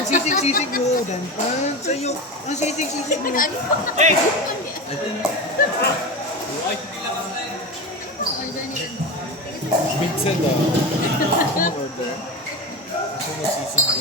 Ang sisig-sisig mo, dan. Sa'yo, ang sisig-sisig mo. Hey! Big send ah. Order. Gusto mo sisig mo.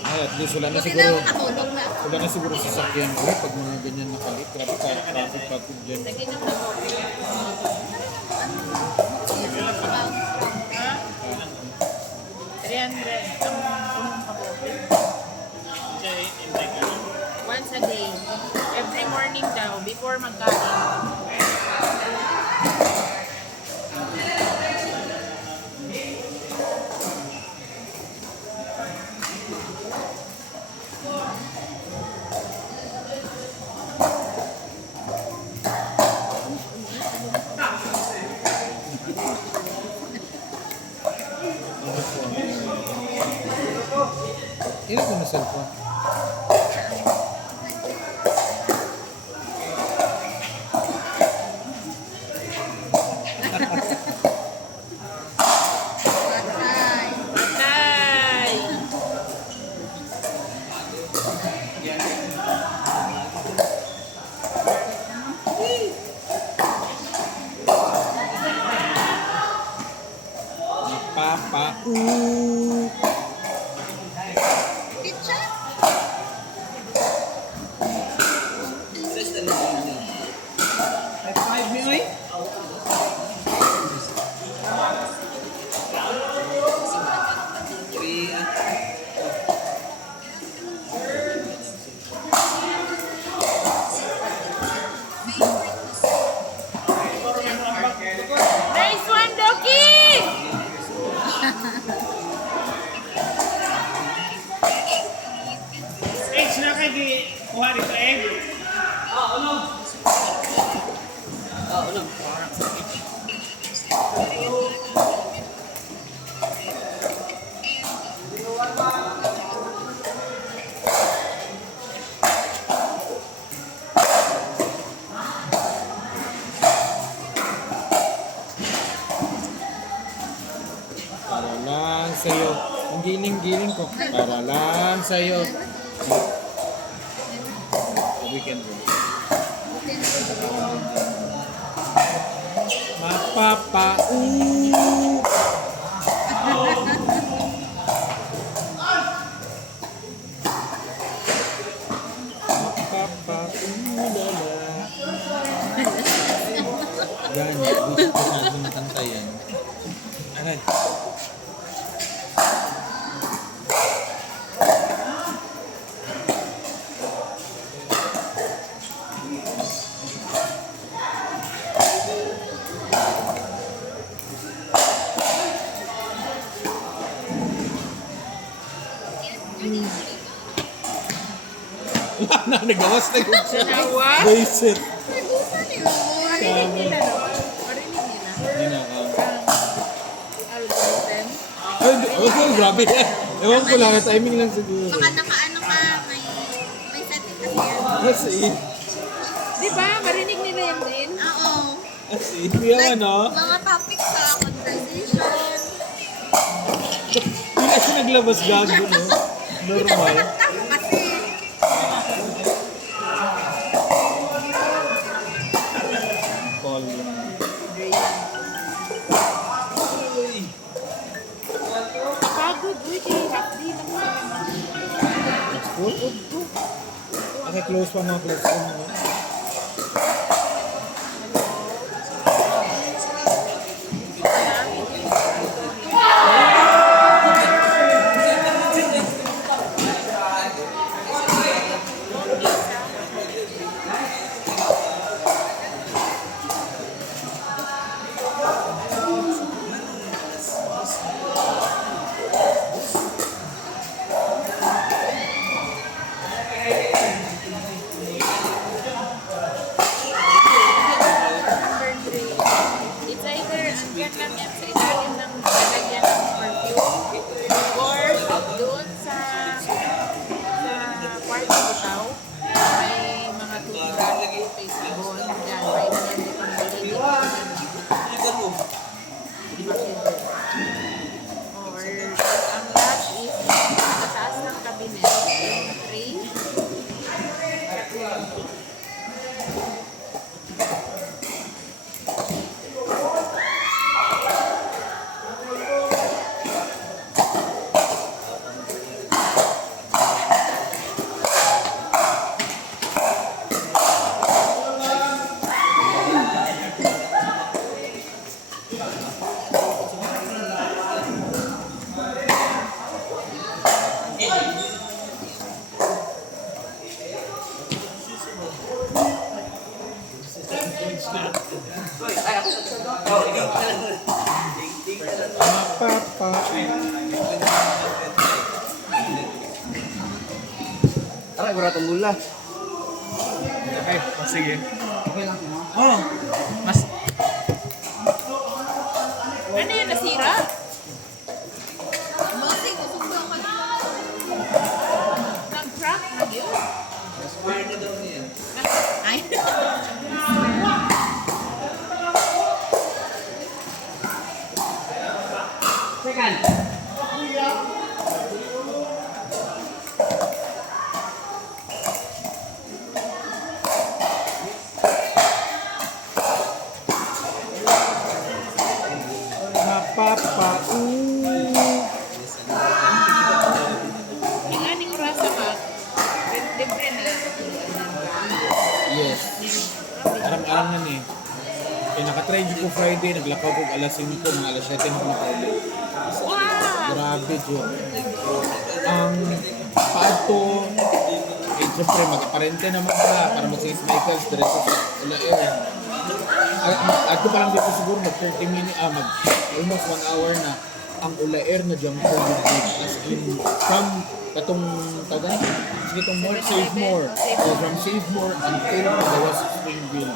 Ay, at least wala na siguro. Wala na siguro sasakyan ko pag mga ganyan nakalit. Grabe ka, traffic dyan. Once a day. Every morning daw, before magkain. Ilan ko na cellphone? Patay! Papa. Nice one, Doki! H na kayo kuha dito, egg. Para lang sa'yo. Ang giling-giling ko. Para lang sa'yo. Weekend ko. Mapapa. Mapapa. Lala. Ganyan. Gusto ko na sumakanta yan. Aray. Wala na, nagawas na yun. Sinawa? Basic. Marinig nila, no? Marinig nila. Hindi na. Algorithm. Oh, grabe yan. Ewan ko lang, timing lang siguro. Baka nakaano ka, may setting kasi yan. As in. Di ba? Marinig nila yung din? Oo. As in. Yung ano? Mga topics sa conversation. Hindi kasi naglabas gago, no? Normal. Kasi, Call yun. Pagod, uy, kay Hakdi lang sa That's cool. Okay, close pa mga close pa mga. mura itong gula. Okay, sige. Okay lang ito, Oh, mas Ano yun, nasira? Bossing, usog daw ka na. Nag-crack na yun? Ay. Second. napapa. Yung aning rasa ka, libre na. Yes. Aram-aram na ni. Eh, nakatry ko Friday, naglakaw ko alas 5, mga alas 7 na nakaulit. Wow! Grabe, Diyo. Ang paato, eh, siyempre, mag-aparente naman ka para mag-St. Michael's, diretso sa Ulaer. Ato pa lang dito siguro mag-30 minutes, almost 1 hour na ang Ulaer na jump ko yung beach. As in, from katong taga, sige itong more, Save More. So, from Save More until magawas sa Springville.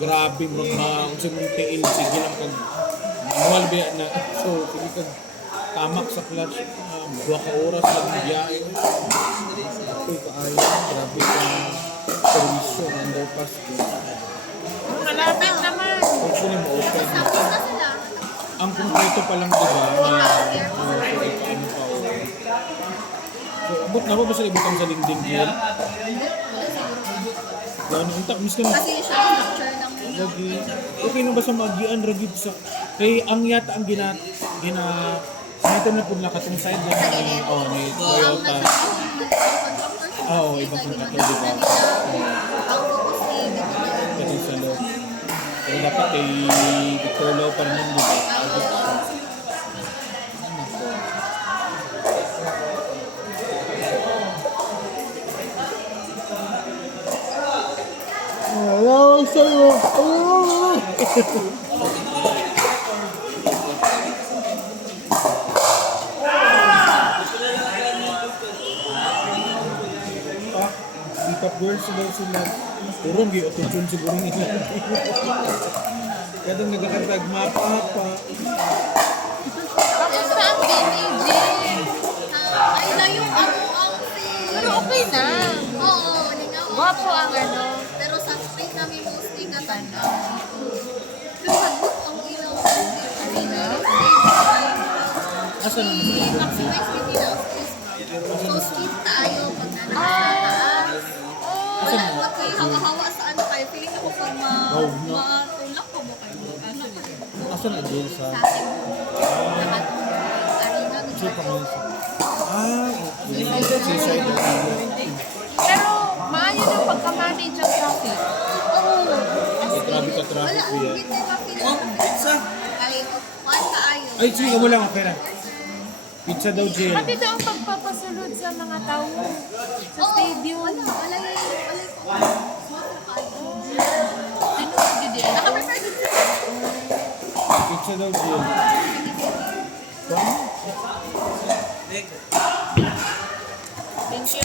Grabe, mag-unsay mong tail, sige lang kag manual ba na. So, sige kag tamak sa clutch, 2 ka oras lang biyahe. Ito kaayo, grabe ka servisyo ng underpass. Malapit naman. Hopefully ma-open. Tapos na sila. Ang konkreto pa lang diba na so ito ano pa o. So, abot na ba sa ibutang sa LinkedIn Gil? Yan, intak, miskin Kasi siya yung picture ng lagi. Okay na ba sa magian ragid sa kay ang yata ang sanito na po nakatong side na ni ni Toyota. Oo, ibang contractor diba? Ang focus ni dito na yun. Kasi sa loob. Pero dapat kay Victor Low pa rin diba? Hello, sa'yo! Hip-hop girls daw sila. Puro gi auto-tune siguro nila. Kadang nagkakantag mapa-pa. Kamusta ang BBG? Ay na yung outfit. Pero okay na. Oo, lingaw. Wapo ang ano. Pero sa street namin mostly na tanda. Pero mag-book ang ilaw. Arena. Asa naman? I-maximize din nila ang space. So skip tayo pag nandun sa taas. Wala mo kayo hawa-hawa sa ano kayo. Feeling ako pag matulak ko mo kayo. Asa na Jill sa? Sa akin. Lahat ng arena. Sa Pangasinan. Okay. Seaside Arena. Pero maayo ng pagka-manage ang traffic. Oo. May grabe ka traffic Wala, kuya. hindi tayo ka-feel. Pizza. Ay, kuhan kaayo. Ay, sige mo lang. Okay na. Pizza daw, Jill. Pati daw ang pagpapasulod sa mga tao sa stadium. Wala, wala yung Ano ang gidi? naka-prepare din sila. Pizza daw, Jill. Thank you.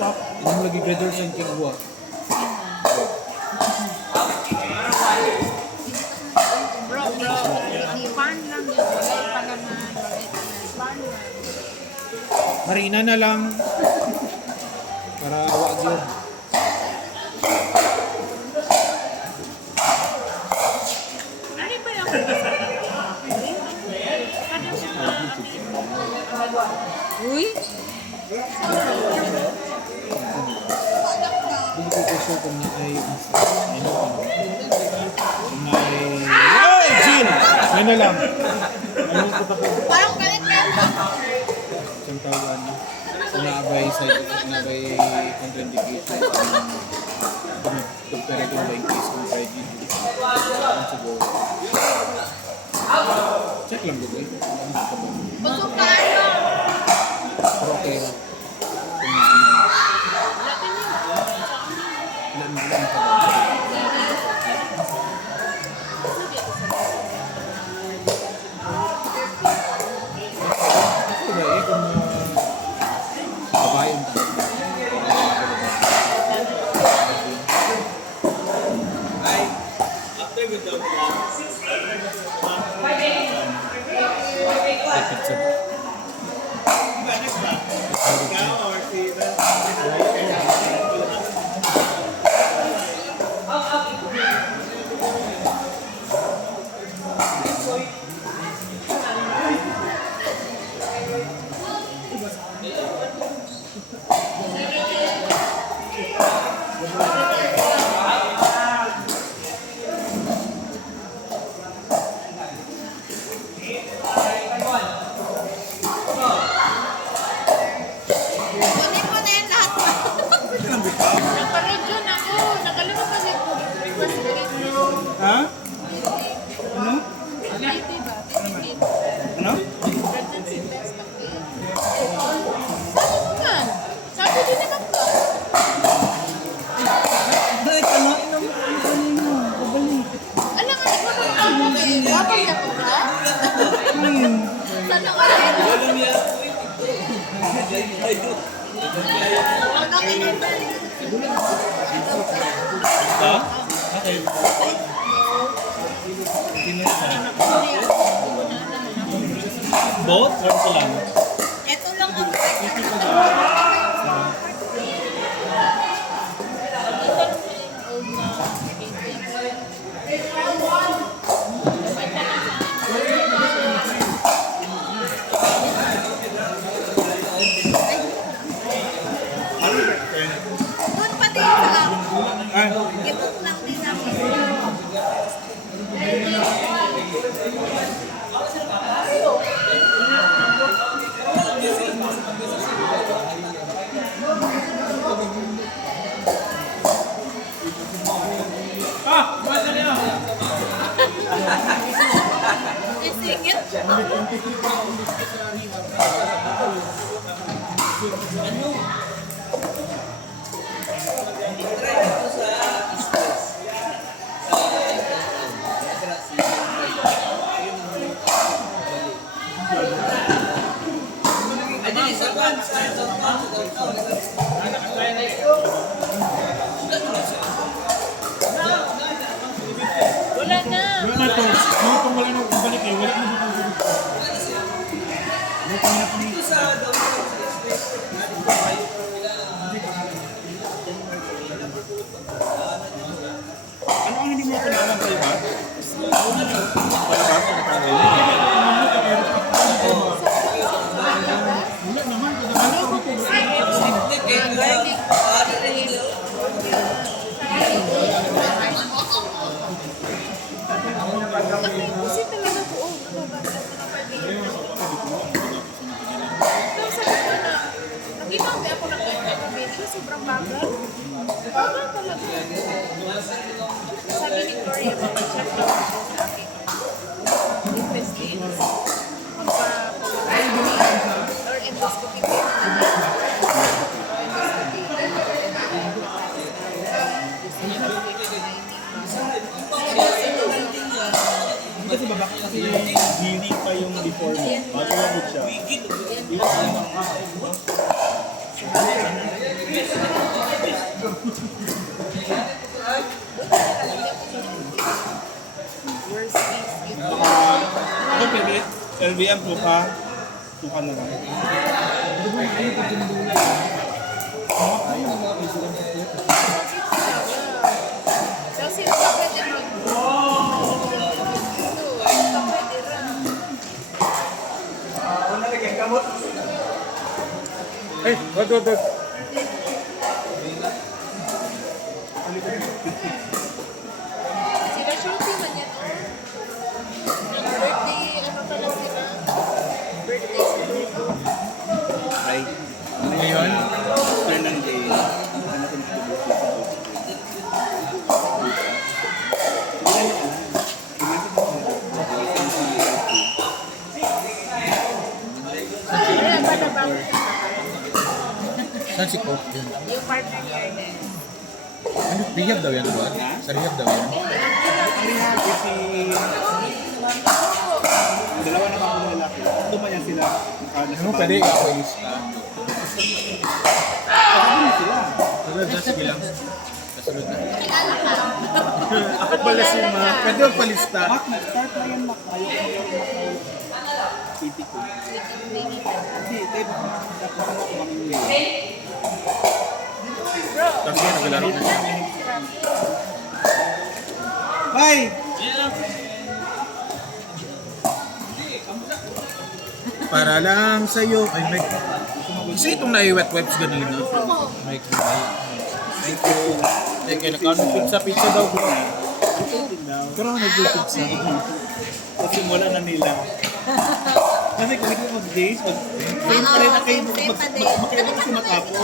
Pop. Yung lagi graduate sa Kigwa. Bro. Fan lang yun. Walay pa naman. Fan lang. Marina na lang. Para awag yun. Ano ba yung Uy? Hindi ko sure kung na ay ano kung na ay ay Jill! Yan na lang. Ano ko tapos Parang galit ka. isang taon kung naabay side naabay contraindication kung nagpere ko ba in case kung prejudice ano siguro check lang doon Busog ka ano? pero okay lang kung na ano lang okay ba eh kung Kunin mo na yan lahat. Nagpa-radio na ako. Nakalima pa din ko. Request ko rin. Ha? Ano? Baby ba? Baby. Ano? Pregnancy test ang Sabi mo man. Sabi din naman ko. Dahil ano, inom mo. Kabalik. Alam nga, ikaw na ako eh. Wapag na ko ba? Sana ka rin. Ano kinibel? Ha? Okay. Both or ito lang? Ito lang ang Old na. Doon pa din sa akin. I-book lang din namin. Ah! Basta niya! Isingit. Wala na. Wala na to. Mga pang wala na balik eh. Wala na dito. Wala pang na pang ano ang hindi mo kailangan sa iba? Wala naman. Kasi talaga po, nababasa ko ng pag-ibig. Tapos sabi ko na, nakita ko ako ng pag-ibig, sobrang bagal. Bagal talaga. Sabi ni Gloria, mag-check daw ako sa akin. Intestines. Or endoscopy. Kasi babak kasi healing pa yung before mo. Bago labot siya. Worst case, yun. Ako pwede, LVM tuka. Tuka na lang. So, sino ka pwede mag- Ito, ka pwede rin. Hey, wag. Sila shooting man yan, oh. Birthday, ano pala sila? Birthday siguro. Right. Ngayon, turn ng day. Ano kung Wala pa na bago siya. Saan si Coke yun? Yung partner ni Ernest. Ano? Rehab daw yan, ba? Sa rehab daw yan. dalawa na mga lalaki. Dumayan sila. Ano pwede ako ilista? Sunod na, sige lang. Kasunod na. Ako pala si Mac. Pwede mo palista. Mac, start na yan, Mac. Ayaw ko. Hindi, Dave. Dapat ako kumamili. Tapos yan, naglalaro na siya. Bye! Para lang sa'yo. Ay, may... Kasi itong nai-wet wipes ganina. May kumay. Thank you. Thank you. Naka-pizza daw ko. Pero nag-pizza. Kasi wala na nila. Kasi kung hindi mag-days, siyempre na kayo makaiba kasi makapo.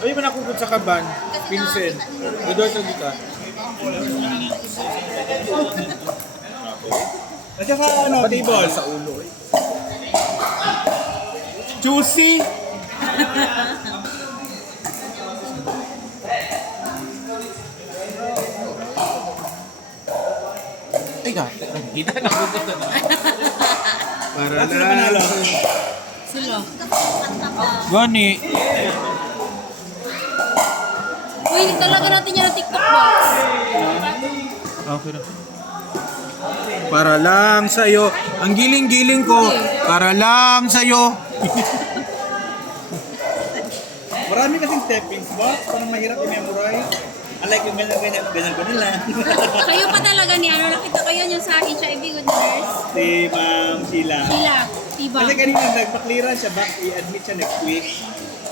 Ay, ba nakukot sa kaban? Vincent. Eduardo Tagita. At saka ano, table. Sa ulo eh. Juicy! Ay, kita na ko dito. Para At sila panalo. Sila. Gani. Uy, talaga natin yan ang TikTok box. Okay na. Para lang sa'yo. Ang giling-giling ko. Para lang sa'yo. Marami kasing steppings box, parang mahirap i-memorize. Unlike yung ganyan ko nila. Kayo pa talaga ni ano, nakita ko yun yung sa HIV Good Nurse. Si Ma'am Sheila. Sheila, diba? Kasi kanina nagpa-clearance siya, back i-admit siya next week.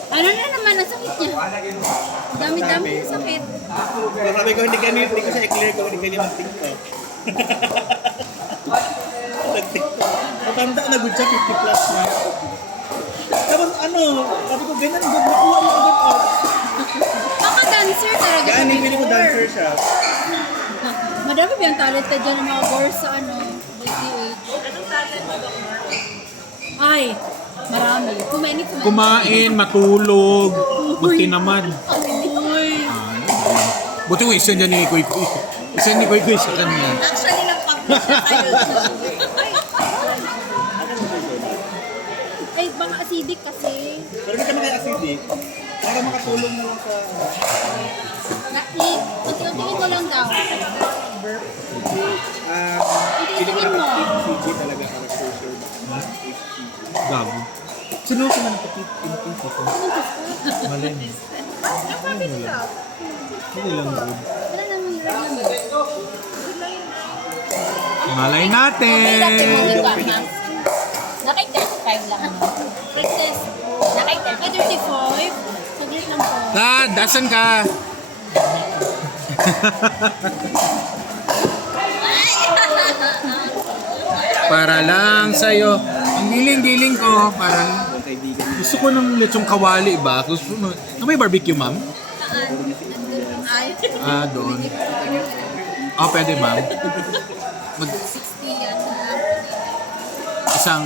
Ano na naman ang sakit niya? Dami-dami na sakit. So sabi ko, hindi ko siya i-clear kung hindi ganyan mag-TikTok. Nag-TikTok. Matanda na good siya, 50 plus na. Tapos ano, sabi ko, ganyan, good, nakuha mo agad out. Baka dancer talaga. Gani, pili ko dancer siya. Madami ba yung talented dyan ng mga boys sa ano, DPH? Anong talent mo, Doktor? Ay, marami. Kumain, matulog, magtinamad. Uy. Buti ko isa niya ni Kuy Kuy. Isa ni Kuy Kuy sa kanya. Actually, nag-publish na tayo. Ay, baka acidic kasi. Pero hindi ka maka-acidic. Para makatulong na lang sa... Unti-untiin mo lang daw. Pili ko na CG talaga para social. Gago. Sino ko man nagpapit-pit ko? Malay mo. Hindi lang good. Wala namang regular. Malay natin! Nakay 35 lang. Test. Nakay 35. Saglit lang po. Dasan ka? Para lang sa'yo. Ang giling-giling ko, parang gusto ko ng lechong kawali ba? Gusto mo. May barbecue, ma'am? Doon. Oh, pwede, ma'am. Isang...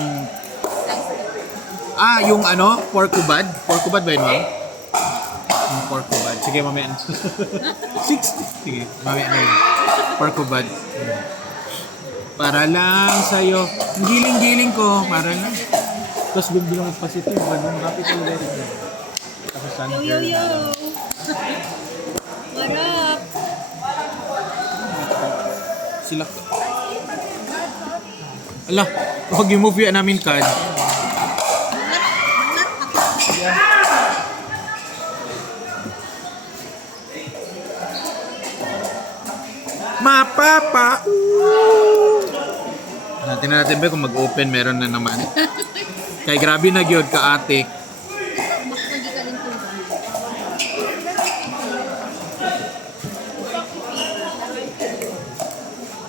yung ano? Pork kubad? Pork kubad ba yun, ma'am? Yung pork kubad. Sige, mamaya. 60. Sige, mamaya na yun. Pork kubad. Para lang sa'yo. Ang giling-giling ko, para lang. Tapos biglang mag-positive. Happy to let it go. Tapos sun Yo, yo, yo. What up? Sila. Ala, pag yung movie namin card. Mapapa. Natin ba kung mag-open meron na naman. Kay grabe na gyud ka ate.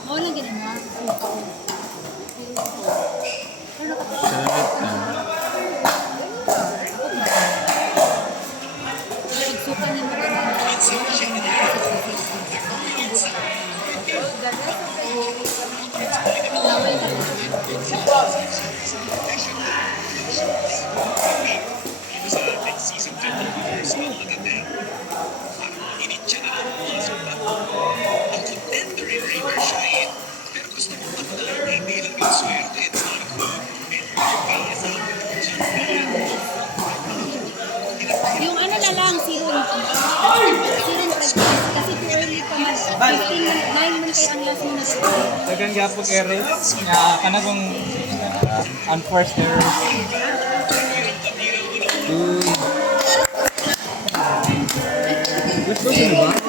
Oo lang ganun mo. Nagsuka niya mo ganun. Laway ka. Yung ano na lang, serum practice. Kasi too early pa man. 9 man kayo ang last mo na start. Dagang gapog errors nga kanagong unforced errors. Let's go, sino ba?